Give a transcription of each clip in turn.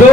2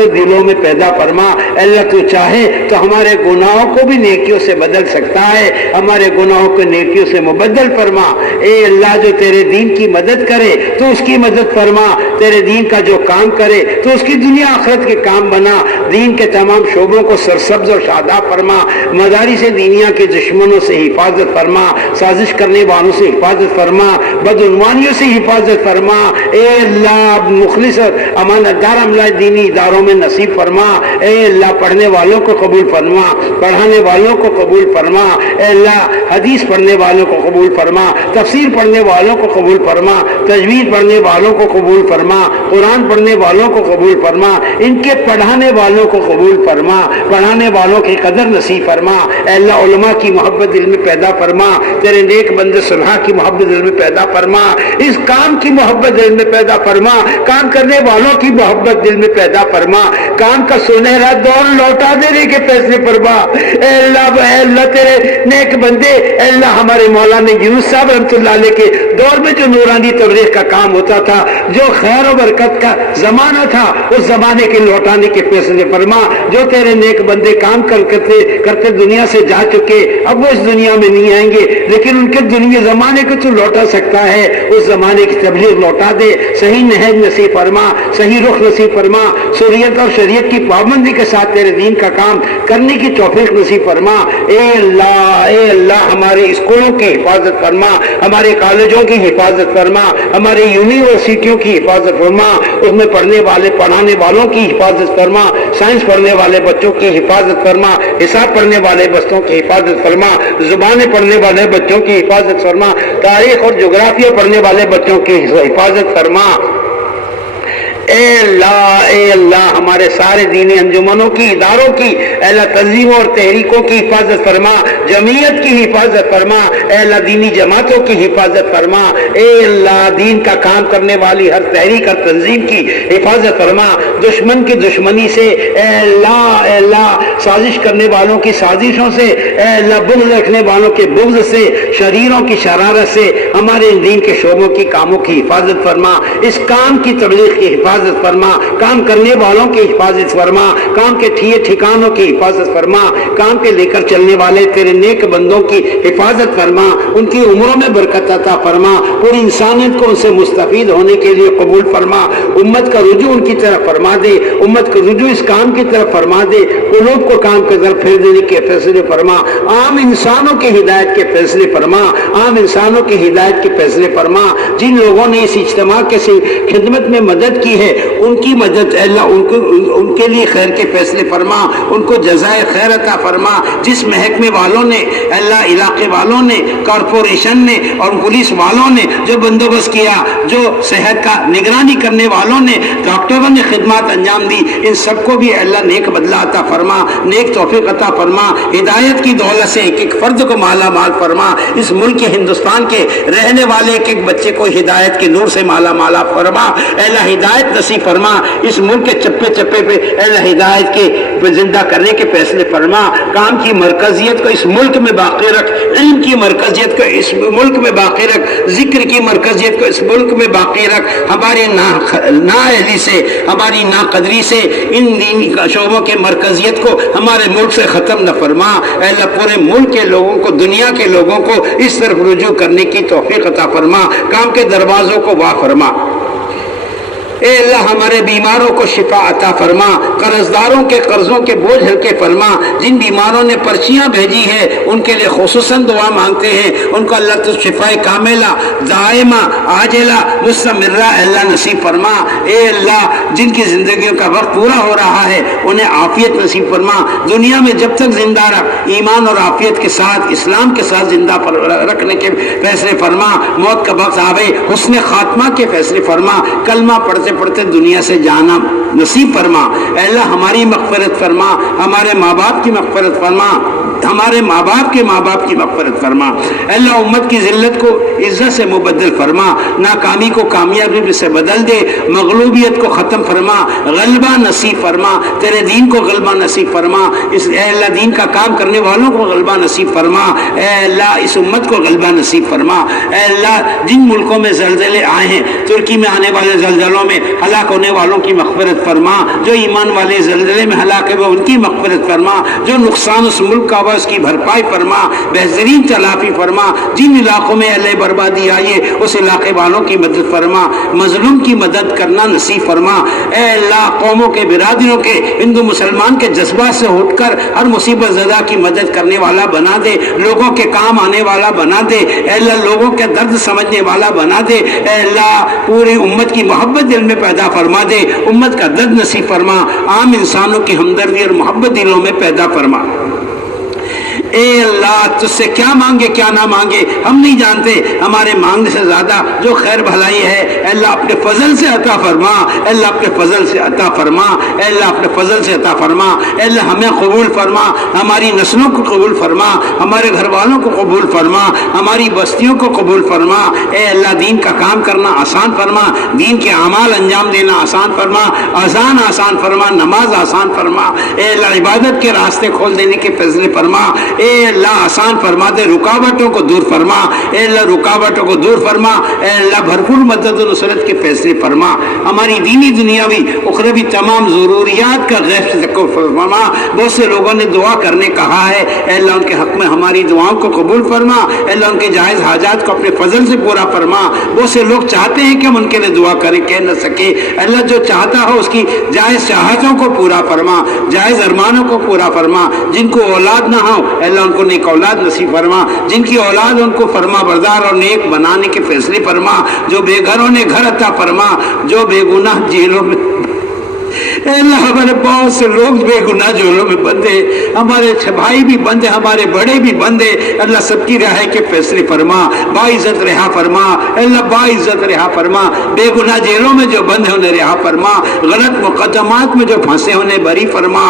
اپنے دلوں میں پیدا فرما۔ اللہ تو چاہے تو ہمارے گناہوں کو بھی نیکیوں سے بدل سکتا ہے، ہمارے گناہوں کو نیکیوں سے مبدل فرما۔ اے اللہ جو تیرے دین کی مدد کرے تو اس کی مدد فرما، تیرے دین کا جو کام کرے تو اس کی دنیا آخرت کے کام بنا، دین کے تمام شعبوں کو سرسبز اور شاداب فرما، مدارس دینیا کے دشمنوں سے حفاظت فرما، سازش کرنے والوں سے حفاظت فرما، بدعنوانیوں سے حفاظت فرما۔ اے اللہ مخلص اور امانت دار عملہ دینی اداروں میں نصیب فرما۔ اے اللہ پڑھنے والوں کو قبول فرما، پڑھانے والوں کو قبول فرما۔ اے اللہ حدیث پڑھنے والوں کو قبول فرما، تفسیر پڑھنے والوں کو قبول فرما، تجوید پڑھنے والوں کو قبول فرما، قرآن پڑھنے والوں کو قبول فرما، ان کے پڑھانے والوں کو قبول فرما، پڑھانے والوں کی قدر نصیب فرما۔ اے اللہ علماء کی محبت دل میں پیدا فرما، تیرے نیک بندے صلحاء کی محبت دل میں پیدا فرما، اس کام کی محبت دل میں پیدا فرما، کام کرنے والوں کی محبت دل میں پیدا فرما، کام کا سنہرا دور لوٹا دینے کے فیصلے فرما۔ اے اللہ تیرے نیک بندے، اے اللہ ہمارے مولانا یونس صاحب رحمۃ اللہ علیہ کے دور میں جو نورانی تبلیغ کا کام ہوتا تھا، جو خیر و برکت کا زمانہ تھا، اس زمانے کے لوٹانے کے فیصلے فرما۔ جو تیرے نیک بندے کام کرتے دنیا سے جا چکے، اب وہ اس دنیا میں نہیں آئیں گے، لیکن ان کے دنیا زمانے کو تو لوٹا سکتا ہے، اس زمانے کی تبلیغ لوٹا دے، صحیح نہج نصیب فرما، صحیح رخ نصیب فرما، شریعت اور شریعت کی پابندی کے ساتھ تیرے دین کا کام کرنے کی توفیق نصیب فرما۔ اے اللہ ہمارے اسکولوں کی حفاظت فرما، ہمارے کالجوں کی حفاظت فرما، ہمارے یونیورسٹیوں کی حفاظت فرما، اس میں پڑھانے والوں کی حفاظت فرما، سائنس پڑھنے والے بچوں کی حفاظت فرما، حساب پڑھنے والے بچوں کی حفاظت فرما، زبانیں پڑھنے والے بچوں کی حفاظت فرما، تاریخ اور جغرافیہ پڑھنے والے بچوں کی حفاظت فرما۔ اے اللہ ہمارے سارے دینی انجمنوں کی، اداروں کی، اے اللہ تنظیموں اور تحریکوں کی حفاظت فرما، جمعیت کی حفاظت فرما، اے اللہ دینی جماعتوں کی حفاظت فرما، اے اللہ دین کا کام کرنے والی ہر تحریک اور تنظیم کی حفاظت فرما، دشمن کی دشمنی سے، اے اللہ سازش کرنے والوں کی سازشوں سے، اے اللہ بغض رکھنے والوں کے بغض سے، شریروں کی شرارت سے ہمارے دین کے شعبوں کی کاموں کی حفاظت فرما، اس کام کی تبلیغ کی حفاظت فرما، کام کرنے والوں کی حفاظت فرما، کام کے ٹھکانوں کی حفاظت فرما، کام کے لے کر چلنے والے تیرے نیک بندوں کی حفاظت فرما، ان کی عمروں میں برکت عطا فرما، پوری انسانیت کو ان سے مستفید ہونے کے لیے قبول فرما، امت کا رجوع ان کی طرف فرما دے، امت کا رجوع اس کام کی طرف فرما دے، قلوب کو کام کی طرف پھیر دینے کے فیصلے فرما، عام انسانوں کی ہدایت کے فیصلے فرما، عام انسانوں کی ہدایت کے فیصلے فرما، جن لوگوں نے اس اجتماع کے خدمت میں مدد کی ہے ان کی مدد، اللہ ان کے لیے خیر کے فیصلے فرما، ان کو جزائے خیر عطا فرما، جس محکمے والوں نے، اللہ علاقے والوں نے، کارپوریشن نے اور پولیس والوں نے جو بندوبست کیا، جو صحت کا نگرانی کرنے والوں نے، ڈاکٹروں نے خدمات انجام دی، ان سب کو بھی اللہ نیک بدلہ عطا فرما، نیک توفیق عطا فرما، ہدایت کی دولت سے ایک ایک فرد کو مالا مال فرما، اس ملک ہندوستان کے رہنے والے ایک ایک بچے کو ہدایت کے نور سے مالا مالا فرما، اللہ ہدایت نصیب فرما، اس ملک کے چپے چپے پہ اللہ ہدایت کے زندہ کرنے کے فیصلے فرما، کام کی مرکزیت کو اس ملک میں باقی رکھ، علم کی مرکزیت کو اس ملک میں باقی رکھ، ذکر کی مرکزیت کو اس ملک میں باقی رکھ، ہماری نااہلی سے، ہماری ناقدری سے ان دینی شعبوں کے مرکزیت کو ہمارے ملک سے ختم نہ فرما، اے اللہ پورے ملک کے لوگوں کو، دنیا کے لوگوں کو اس طرف رجوع کرنے کی توفیق عطا فرما، کام کے دروازوں کو واہ فرما۔ اے اللہ ہمارے بیماروں کو شفا عطا فرما، قرضداروں کے قرضوں کے بوجھ ہلکے فرما، جن بیماروں نے پرچیاں بھیجی ہے ان کے لیے خصوصاً دعا مانگتے ہیں، ان کو اللہ تو شفائے کاملہ دائمہ عاجلہ مستمرہ اللہ نصیب فرما۔ اے اللہ جن کی زندگیوں کا وقت پورا ہو رہا ہے انہیں عافیت نصیب فرما، دنیا میں جب تک زندہ رکھ، ایمان اور عافیت کے ساتھ، اسلام کے ساتھ زندہ رکھنے کے فیصلے فرما، موت کا وقت آوے حسن خاتمہ کے فیصلے فرما، کلمہ پڑھتے پڑھتے دنیا سے جانا نصیب فرما۔ اے اللہ ہماری مغفرت فرما، ہمارے ماں باپ کی مغفرت فرما، ہمارے ماں باپ کے ماں باپ کی مغفرت فرما، اے اللہ امت کی ذلت کو عزت سے مبدل فرما، ناکامی کو کامیابی سے بدل دے، مغلوبیت کو ختم فرما، غلبہ نصیب فرما، تیرے دین کو غلبہ نصیب فرما، اے اللہ دین کا کام کرنے والوں کو غلبہ نصیب فرما، اے اللہ اس امت کو غلبہ نصیب فرما، اے اللہ جن ملکوں میں زلزلے آئے ہیں، ترکی میں آنے والے زلزلوں میں ہلاک ہونے والوں کی مغفرت فرما، جو ایمان والے زلزلے میں ہلاک ہوئے ان کی مغفرت فرما، جو نقصان اس ملک کا ہوا اس کی بھرپائی فرما، بہترین تلافی فرما، جن علاقوں میں اللہ بربادی آئی ہے اس علاقے والوں کی مدد فرما، مظلوم کی مدد کرنا نصیب فرما، اے اللہ قوموں کے برادریوں کے ہندو مسلمان کے جذبات سے اٹھ کر ہر مصیبت زدہ کی مدد کرنے والا بنا دے، لوگوں کے کام آنے والا بنا دے، اے اللہ لوگوں کے درد سمجھنے والا بنا دے، اے اللہ پوری امت کی محبت دل میں پیدا فرما دے، امت کا درد نصیب فرما، عام انسانوں کی ہمدردی اور محبت دلوں میں پیدا فرما۔ اے اللہ تجھ سے کیا مانگے کیا نہ مانگے ہم نہیں جانتے، ہمارے مانگنے سے زیادہ جو خیر بھلائی ہے اے اللہ اپنے فضل سے عطا فرما، اے اللہ اپنے فضل سے عطا فرما، اے اللہ اپنے فضل سے عطا فرما، اے اللہ ہمیں قبول فرما، ہماری نسلوں کو قبول فرما، ہمارے گھر والوں کو قبول فرما، ہماری بستیوں کو قبول فرما، اے اللہ دین کا کام کرنا آسان فرما، دین کے اعمال انجام دینا آسان فرما، اذان آسان فرما، نماز آسان فرما، اے اللہ عبادت کے راستے کھول دینے کے فیصلے فرما، اے اللہ آسان فرما دے، رکاوٹوں کو دور فرما، اے اللہ رکاوٹوں کو دور فرما، اے اللہ بھرپور مدد و نصرت کے فیصلے فرما، ہماری دینی دنیاوی اخروی تمام ضروریات کا غیب سے فرما۔ بہت سے لوگوں نے دعا کرنے کہا ہے، اے اللہ ان کے حق میں ہماری دعاؤں کو قبول فرما، اے اللہ ان کے جائز حاجات کو اپنے فضل سے پورا فرما۔ بہت سے لوگ چاہتے ہیں کہ ہم ان کے لیے دعا کریں، کہہ نہ سکے، اے اللہ جو چاہتا ہو اس کی جائز چاہتوں کو پورا فرما، جائز ارمانوں کو پورا فرما، جن کو اولاد نہ ہو اے اللہ ان کو نیک اولاد نصیب فرما، جن کی اولاد ان کو فرما بردار اور نیک بنانے کے فیصلے فرما، جو بے گھروں نے گھر عطا فرما، جو بے گناہ جیلوں میں اے اللہ ہمارے بہت سے لوگ بے گناہ جیلوں میں بندے، ہمارے بھائی بھی بندے، ہمارے بڑے بھی بندے، اللہ سب کی رہائی کے فیصلے فرما، باعزت رہا فرما، اے اللہ باعزت رہا فرما، بے گناہ جیلوں میں جو بندے انہیں رہا فرما، غلط مقدمات میں جو پھنسے انہیں بری فرما،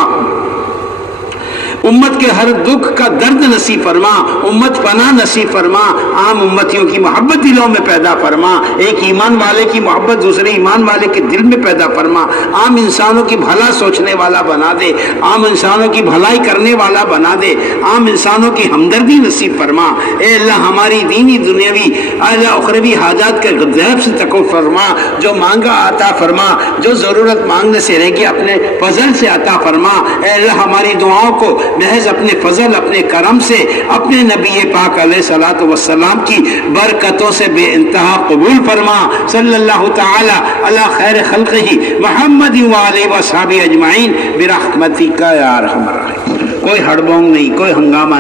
امت کے ہر دکھ کا درد نصیب فرما، امت پناہ نصیب فرما، عام امتیوں کی محبت دلوں میں پیدا فرما، ایک ایمان والے کی محبت دوسرے ایمان والے کے دل میں پیدا فرما، عام انسانوں کی بھلا سوچنے والا بنا دے، عام انسانوں کی بھلائی کرنے والا بنا دے، عام انسانوں کی ہمدردی نصیب فرما، اے اللہ ہماری دینی دنیاوی اعلیٰ اخروی حاجات کے غیب سے تقو فرما، جو مانگا عطا فرما، جو ضرورت مانگنے سے رہ گی اپنے فضل سے عطا فرما، اے اللہ ہماری دعاؤں کو محض اپنے فضل اپنے کرم سے اپنے نبی پاک علیہ الصلوۃ والسلام کی برکتوں سے بے انتہا قبول فرما، صلی اللہ تعالی علی خیر خلقہ محمد وآلہ وصحبہ اجمعین برحمتک یا ارحم الراحمین۔ کوئی ہڑبونگ نہیں، کوئی ہنگامہ نہیں۔